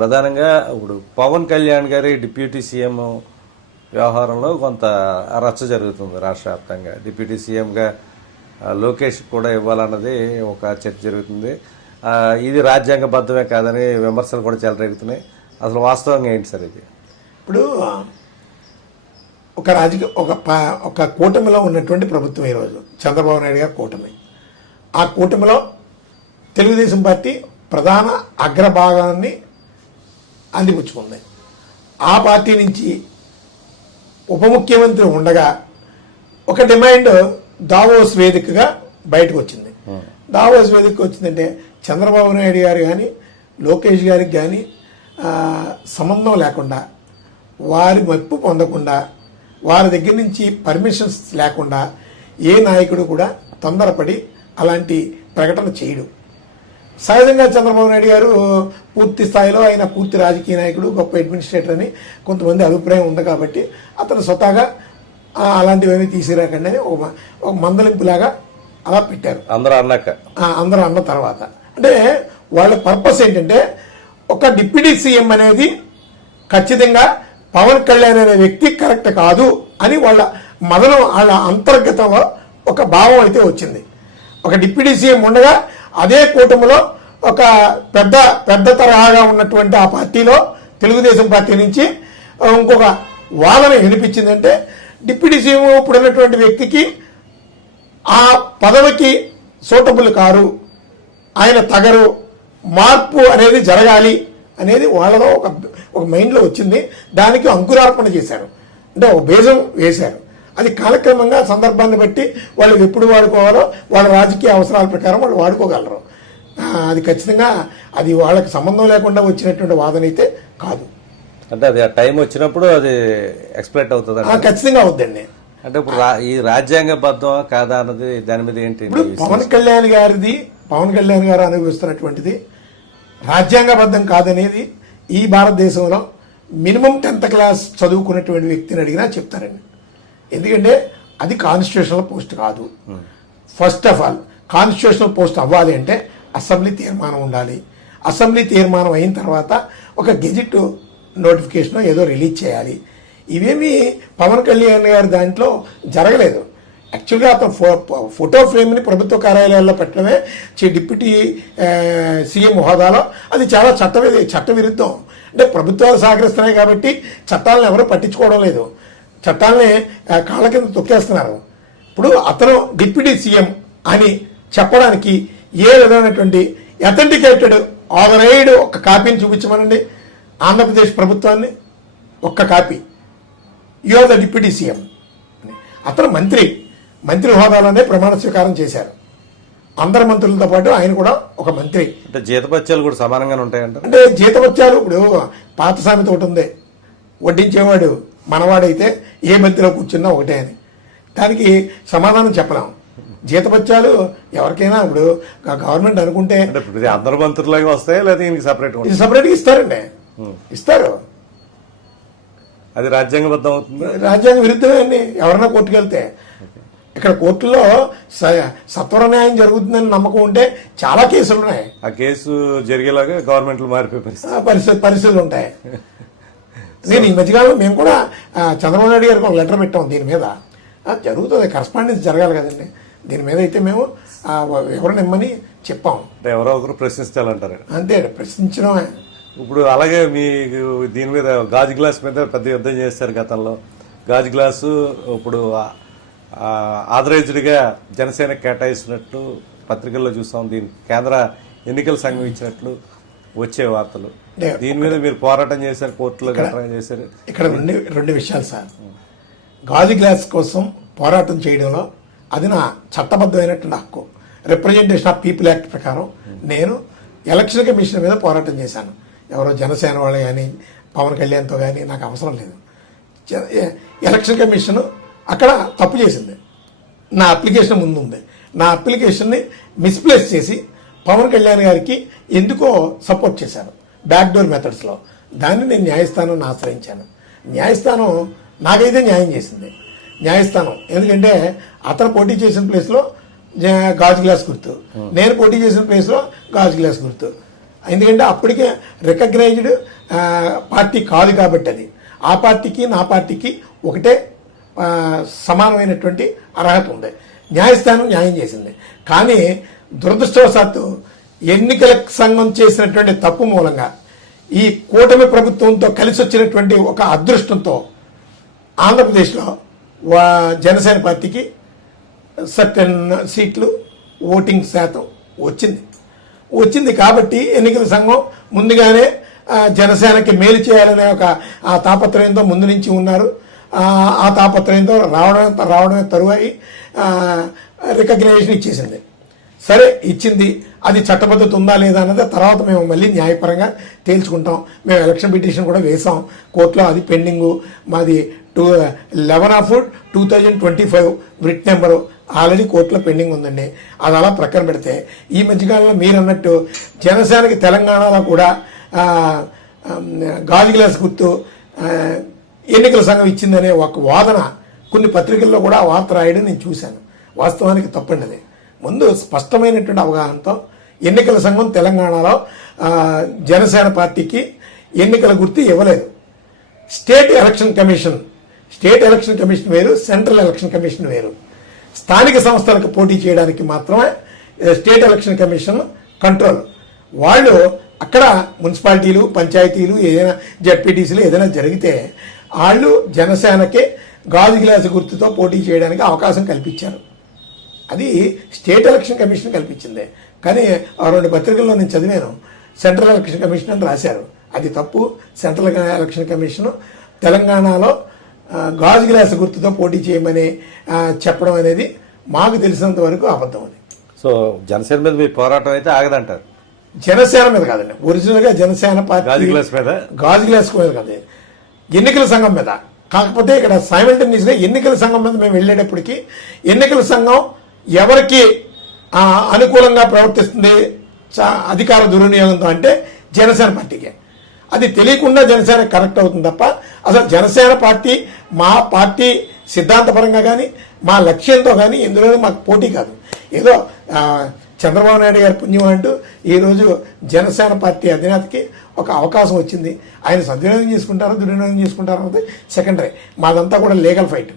ప్రధానంగా ఇప్పుడు పవన్ కళ్యాణ్ గారి డిప్యూటీ సీఎం వ్యవహారంలో కొంత రచ్చ జరుగుతుంది రాష్ట్ర వ్యాప్తంగా. డిప్యూటీ సీఎంగా లోకేష్ కూడా ఇవ్వాలన్నది ఒక చర్చ జరుగుతుంది. ఇది రాజ్యాంగబద్ధమే కాదని విమర్శలు కూడా చెలరేగుతున్నాయి. అసలు వాస్తవంగా ఏంటి సార్ ఇది? ఇప్పుడు ఒక ఒక కూటమిలో ఉన్నటువంటి ప్రభుత్వం ఈరోజు చంద్రబాబు నాయుడు గారి కూటమి. ఆ కూటమిలో తెలుగుదేశం పార్టీ ప్రధాన అగ్రభాగాన్ని అందిపుచ్చుకుంది. ఆ పార్టీ నుంచి ఉప ముఖ్యమంత్రి ఉండగా ఒక డిమాండ్ దావోస్ వేదికగా బయటకు వచ్చింది. దావోస్ వేదికగా వచ్చిందంటే చంద్రబాబు నాయుడు గారు కానీ లోకేష్ గారికి కానీ సంబంధం లేకుండా, వారి మెప్పు పొందకుండా, వారి దగ్గర నుంచి పర్మిషన్స్ లేకుండా ఏ నాయకుడు కూడా తొందరపడి అలాంటి ప్రకటన చేయడు. సహజంగా చంద్రబాబు నాయుడు గారు పూర్తి స్థాయిలో ఆయన పూర్తి రాజకీయ నాయకుడు, గొప్ప అడ్మినిస్ట్రేటర్ అని కొంతమంది అభిప్రాయం ఉంది కాబట్టి అతను స్వతహాగా అలాంటివేమీ తీసిరాకండి అని ఒక మందలింపులాగా అలా పెట్టారు. అందరూ అన్న తర్వాత అంటే వాళ్ళ పర్పస్ ఏంటంటే ఒక డిప్యూటీ సీఎం అనేది ఖచ్చితంగా పవన్ కళ్యాణ్ అనే వ్యక్తి కరెక్ట్ కాదు అని వాళ్ళ వాళ్ళ అంతర్గతంలో ఒక భావం అయితే వచ్చింది. ఒక డిప్యూటీ సీఎం ఉండగా అదే కూటమిలో ఒక పెద్ద తరహాగా ఉన్నటువంటి ఆ పార్టీలో తెలుగుదేశం పార్టీ నుంచి ఇంకొక వాదన వినిపించిందంటే డిప్యూటీ సీఎం ఇప్పుడున్నటువంటి వ్యక్తికి ఆ పదవికి సూటబుల్ కారు, ఆయన తగరు, మార్పు అనేది జరగాలి అనేది వాళ్ళలో ఒక మైండ్లో వచ్చింది. దానికి అంకురార్పణ చేశారు, అంటే ఒక బీజం వేశారు. అది కాలక్రమంగా సందర్భాన్ని బట్టి వాళ్ళు ఎప్పుడు వాడుకోవాలో వాళ్ళ రాజకీయ అవసరాల ప్రకారం వాళ్ళు వాడుకోగలరు. అది ఖచ్చితంగా అది వాళ్ళకి సంబంధం లేకుండా వచ్చినటువంటి వాదన అయితే కాదు. అంటే అది ఆ టైం వచ్చినప్పుడు అది ఎక్స్ప్లెయిట్ అవుతుంది, ఖచ్చితంగా అవుతుందండి. అంటే ఇప్పుడు ఈ రాజ్యాంగబద్ధం కాదా అన్నది దాని మీద ఏంటి? ఇప్పుడు పవన్ కళ్యాణ్ గారు అనుభవిస్తున్నటువంటిది రాజ్యాంగబద్ధం కాదనేది ఈ భారతదేశంలో మినిమం 10th క్లాస్ చదువుకున్నటువంటి వ్యక్తిని అడిగినా చెప్తారండి. ఎందుకంటే అది కాన్స్టిట్యూషనల్ పోస్ట్ కాదు. First of all constitutional post అవ్వాలి అంటే అసెంబ్లీ తీర్మానం ఉండాలి. అసెంబ్లీ తీర్మానం అయిన తర్వాత ఒక గెజిట్ నోటిఫికేషన్ ఏదో రిలీజ్ చేయాలి. ఇవేమీ పవన్ కళ్యాణ్ గారి దాంట్లో జరగలేదు. యాక్చువల్గా అతను ఫోటో ఫ్రేమ్ని ప్రభుత్వ కార్యాలయాల్లో పెట్టడమే డిప్యూటీ సీఎం హోదాలో అది చాలా చట్టవిరుద్ధం. అంటే ప్రభుత్వాలు సహకరిస్తున్నాయి కాబట్టి చట్టాలను ఎవరూ పట్టించుకోవడం లేదు, చట్టాలని కాళ్ళ కింద తొక్కేస్తున్నారు. ఇప్పుడు అతను డిప్యూటీ సీఎం అని చెప్పడానికి ఏ విధమైనటువంటి అథెంటికేటెడ్ ఆథరైజ్డ్ ఒక కాపీని చూపించమనండి ఆంధ్రప్రదేశ్ ప్రభుత్వాన్ని, ఒక్క copy. You are the deputy CM. అతను మంత్రి హోదాలోనే ప్రమాణ స్వీకారం చేశారు. అందరు మంత్రులతో పాటు ఆయన కూడా ఒక మంత్రి. అంటే జీతభత్యాలు కూడా సమానంగానే ఉంటాయంట. అంటే జీతభత్యాలు ఇప్పుడు పాత సామెత ఒకటి ఉంది, వడ్డించేవాడు మనవాడైతే ఏ బంతిలో కూర్చున్నా ఒకటే అని. దానికి సమాధానం చెప్పలేం. జీతభత్యాలు ఎవరికైనా ఇప్పుడు గవర్నమెంట్ అనుకుంటే అందరు మంత్రులాగా వస్తాయి, లేదా సపరేట్గా ఇస్తారండి, ఇస్తారు. అది రాజ్యాంగబద్ధం అవుతుంది, రాజ్యాంగ విరుద్ధమే అండి. ఎవరైనా కోర్టుకు వెళ్తే ఇక్కడ కోర్టులో సత్వర న్యాయం జరుగుతుందని నమ్మకం ఉంటే చాలా కేసులు ఉన్నాయి. ఆ కేసు జరిగేలాగా గవర్నమెంట్లు మారిపోయే పరిస్థితులు ఉంటాయి. నేను ఈ మధ్యకాలంలో మేము కూడా చంద్రబాబు నాయుడు గారికి ఒక లెటర్ పెట్టాం దీని మీద. జరుగుతుంది, కరస్పాండెన్స్ జరగాలి కదండి. దీని మీద అయితే మేము ఎవరిని ఇమ్మని చెప్పాం. ఎవరో ఒకరు ప్రశ్నించాలంటారు, అంతే, ప్రశ్నించడమే. ఇప్పుడు అలాగే మీకు దీని మీద గాజు గ్లాస్ మీద పెద్ద యుద్ధం చేశారు గతంలో. గాజు గ్లాసు ఇప్పుడు ఆథరైజ్డ్గా జనసేన కేటాయిస్తున్నట్లు పత్రికల్లో చూస్తాం. దీని కేంద్ర ఎన్నికల సంఘం ఇచ్చినట్లు వచ్చే వార్తలు. దీని మీద మీరు పోరాటం చేశారు, కోర్టులో చేశారు. ఇక్కడ రెండు విషయాలు సార్. గాజు గ్లాస్ కోసం పోరాటం చేయడంలో అది నా చట్టబద్ధమైనటువంటి హక్కు. రిప్రజెంటేషన్ ఆఫ్ పీపుల్ యాక్ట్ ప్రకారం నేను ఎలక్షన్ కమిషన్ మీద పోరాటం చేశాను. ఎవరో జనసేన వాళ్ళు కానీ పవన్ కళ్యాణ్తో కానీ నాకు అవసరం లేదు. ఎలక్షన్ కమిషన్ అక్కడ తప్పు చేసింది. నా అప్లికేషన్ ముందుంది. నా అప్లికేషన్ని మిస్ప్లేస్ చేసి పవన్ కళ్యాణ్ గారికి ఎందుకో సపోర్ట్ చేశారు బ్యాక్డోర్ మెథడ్స్లో. దాన్ని నేను న్యాయస్థానాన్ని ఆశ్రయించాను. న్యాయస్థానం నాకైతే న్యాయం చేసింది. న్యాయస్థానం ఎందుకంటే అతను పోటీ చేసిన ప్లేస్లో గాజు గ్లాస్ గుర్తు, నేను పోటీ చేసిన ప్లేస్లో గాజు గ్లాస్ గుర్తు. ఎందుకంటే అప్పటికే రికగ్నైజ్డ్ పార్టీ కాదు కాబట్టి అది ఆ పార్టీకి నా పార్టీకి ఒకటే సమానమైనటువంటి అర్హత ఉంది. న్యాయస్థానం న్యాయం చేసింది. కానీ దురదృష్టవశాత్తు ఎన్నికల సంఘం చేసినటువంటి తప్పు మూలంగా ఈ కూటమి ప్రభుత్వంతో కలిసి వచ్చినటువంటి ఒక అదృష్టంతో ఆంధ్రప్రదేశ్లో జనసేన పార్టీకి సర్టెన్ సీట్లు ఓటింగ్ శాతం వచ్చింది కాబట్టి ఎన్నికల సంఘం ముందుగానే జనసేనకి మేలు చేయాలనే ఒక ఆ తాపత్రయంతో ముందు నుంచి ఉన్నారు. ఆ తాపత్రయంతో రావడమే తరువాయి రికగ్నైజేషన్ ఇచ్చేసింది. సరే ఇచ్చింది, అది చట్టబద్ధత ఉందా లేదా అన్నది తర్వాత మేము మళ్ళీ న్యాయపరంగా తేల్చుకుంటాం. మేము ఎలక్షన్ పిటిషన్ కూడా వేసాం కోర్టులో, అది పెండింగు. మాది 11/4/2025 బ్రిట్ నెంబరు ఆల్రెడీ కోర్టులో పెండింగ్ ఉందండి. అది అలా ప్రక్కన పెడితే ఈ మధ్యకాలంలో మీరు అన్నట్టు జనసేనకి తెలంగాణలో కూడా గాజు గ్లాస్ గుర్తు ఎన్నికల సంఘం ఇచ్చిందనే ఒక వాదన కొన్ని పత్రికల్లో కూడా ఆ వార్త రాయడం నేను చూశాను. వాస్తవానికి తప్పండి అది. ముందు స్పష్టమైనటువంటి అవగాహనతో ఎన్నికల సంఘం తెలంగాణలో జనసేన పార్టీకి ఎన్నికల గుర్తు ఇవ్వలేదు. స్టేట్ ఎలక్షన్ కమిషన్ వేరు, సెంట్రల్ ఎలక్షన్ కమిషన్ వేరు. స్థానిక సంస్థలకు పోటీ చేయడానికి మాత్రమే స్టేట్ ఎలక్షన్ కమిషన్ కంట్రోల్. వాళ్ళు అక్కడ మున్సిపాలిటీలు, పంచాయతీలు, ఏదైనా జెడ్పీటీసీలు ఏదైనా జరిగితే వాళ్ళు జనసేనకి గాజు గ్లాసు గుర్తుతో పోటీ చేయడానికి అవకాశం కల్పించారు. అది స్టేట్ ఎలక్షన్ కమిషన్ కల్పించిందే. కానీ ఆ 2 పత్రికల్లో నేను చదివాను, సెంట్రల్ ఎలక్షన్ కమిషన్ అని రాశారు. అది తప్పు. సెంట్రల్ ఎలక్షన్ కమిషన్ తెలంగాణలో గాజు గ్లాసు గుర్తుతో పోటీ చేయమని చెప్పడం అనేది మాకు తెలిసినంత వరకు అబద్ధం. అది సో జనసేన మీద మీ పోరాటం అయితే ఆగదంటారు? జనసేన మీద కాదండి, ఒరిజినల్ గా జనసేన పార్టీ గాజు గ్లాస్ మీద కాదు, ఎన్నికల సంఘం మీద. కాకపోతే ఇక్కడ సైమల్టేనియస్ గా ఎన్నికల సంఘం మీద మేము వెళ్ళేటప్పటికి ఎన్నికల సంఘం ఎవరికి అనుకూలంగా ప్రవర్తిస్తుంది అధికార దుర్వినియోగంతో అంటే జనసేన పార్టీకే. అది తెలియకుండా జనసేన కరెక్ట్ అవుతుంది తప్ప అసలు జనసేన పార్టీ మా పార్టీ సిద్ధాంతపరంగా కానీ మా లక్ష్యంతో కానీ ఇందులో మాకు పోటీ కాదు. ఏదో చంద్రబాబు నాయుడు గారి పుణ్యం అంటూ ఈరోజు జనసేన పార్టీ అధినేతకి ఒక అవకాశం వచ్చింది. ఆయన సద్వినియోగం చేసుకుంటారో దుర్వినియోగం చేసుకుంటారో అనేది సెకండరీ. మాదంతా కూడా లీగల్ ఫైట్.